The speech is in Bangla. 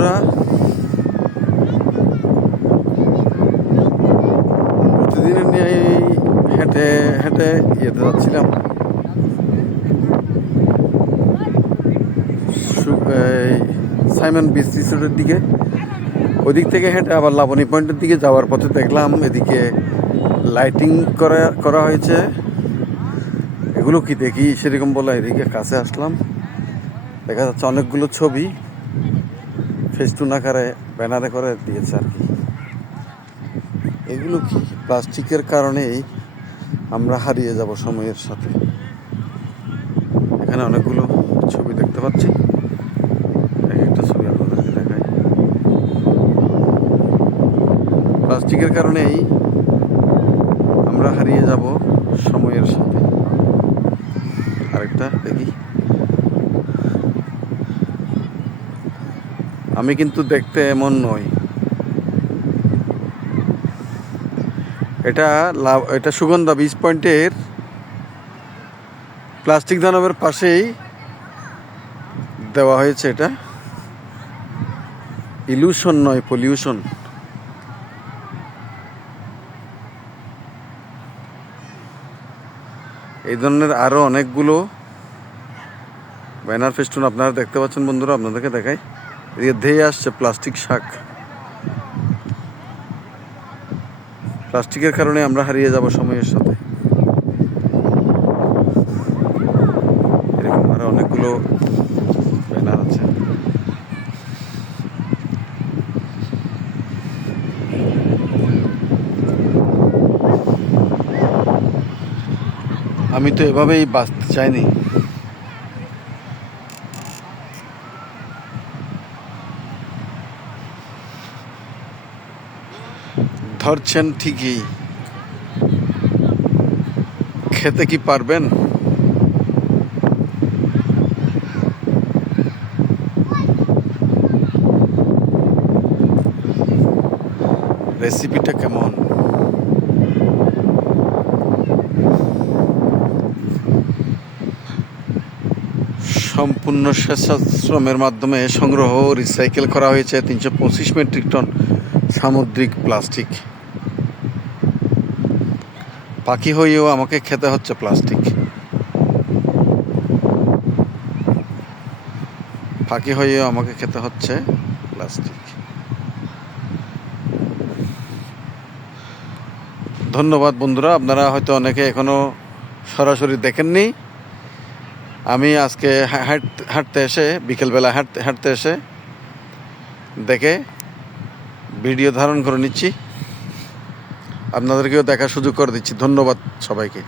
বন্ধুরা, প্রতিদিনের নিয়ে হেঁটে হেঁটে ইয়েতে যাচ্ছিলাম এই সাইমন বিচ রিসোর্টের দিকে। ওদিক থেকে হেঁটে আবার লাবণী পয়েন্টের দিকে যাওয়ার পথে দেখলাম এদিকে লাইটিং করা হয়েছে। এগুলো কি দেখি সেরকম বলে এদিকে কাছে আসলাম। দেখা যাচ্ছে অনেকগুলো ছবি ফেস্টুন আকারে ব্যানারে করে দিয়েছে আর কি। এগুলো কি প্লাস্টিকের কারণেই আমরা হারিয়ে যাব সময়ের সাথে। এখানে অনেকগুলো ছবি দেখতে পাচ্ছি, একটা ছবি আপনাদেরকে দেখাই। প্লাস্টিকের কারণেই আমরা হারিয়ে যাব সময়ের সাথে। আরেকটা দেখি, আমি কিন্তু দেখতে এমন নই। এটা সুগন্ধা বিচ পয়েন্টের প্লাস্টিক দানবের পাশেই দেওয়া হয়েছে। এটা ইলিউশন নয়, পলিউশন। এই ধরনের আরো অনেকগুলো ব্যানার ফেস্টুন আপনারা দেখতে পাচ্ছেন বন্ধুরা। আপনাদেরকে দেখাই, এদিকে ধেয়ে আসছে প্লাস্টিক শাক। প্লাস্টিকের কারণে আমরা হারিয়ে যাব সময়ের সাথে। এরকম আরো অনেকগুলো ব্যানার আছে। আমি তো এভাবেই বাঁচতে চাইনি। ধরছেন ঠিকই, খেতে কি পারবেন? রেসিপিটা কেমন? সম্পূর্ণ স্বেচ্ছাশ্রমের মাধ্যমে সংগ্রহ ও রিসাইকেল করা হয়েছে 325 মেট্রিক টন সামুদ্রিক প্লাস্টিক। পাখি হয়েও আমাকে খেতে হচ্ছে প্লাস্টিক। পাখি হয়েও আমাকে খেতে হচ্ছে প্লাস্টিক। ধন্যবাদ বন্ধুরা, আপনারা হয়তো অনেকে এখনো সরাসরি দেখেননি। আমি আজকে হাঁটতে এসে, বিকেলবেলা হাঁটতে এসে দেখে ভিডিও ধারণ করে নিচ্ছি, আপনাদেরকেও দেখার সুযোগ করে দিচ্ছি। ধন্যবাদ সবাইকে।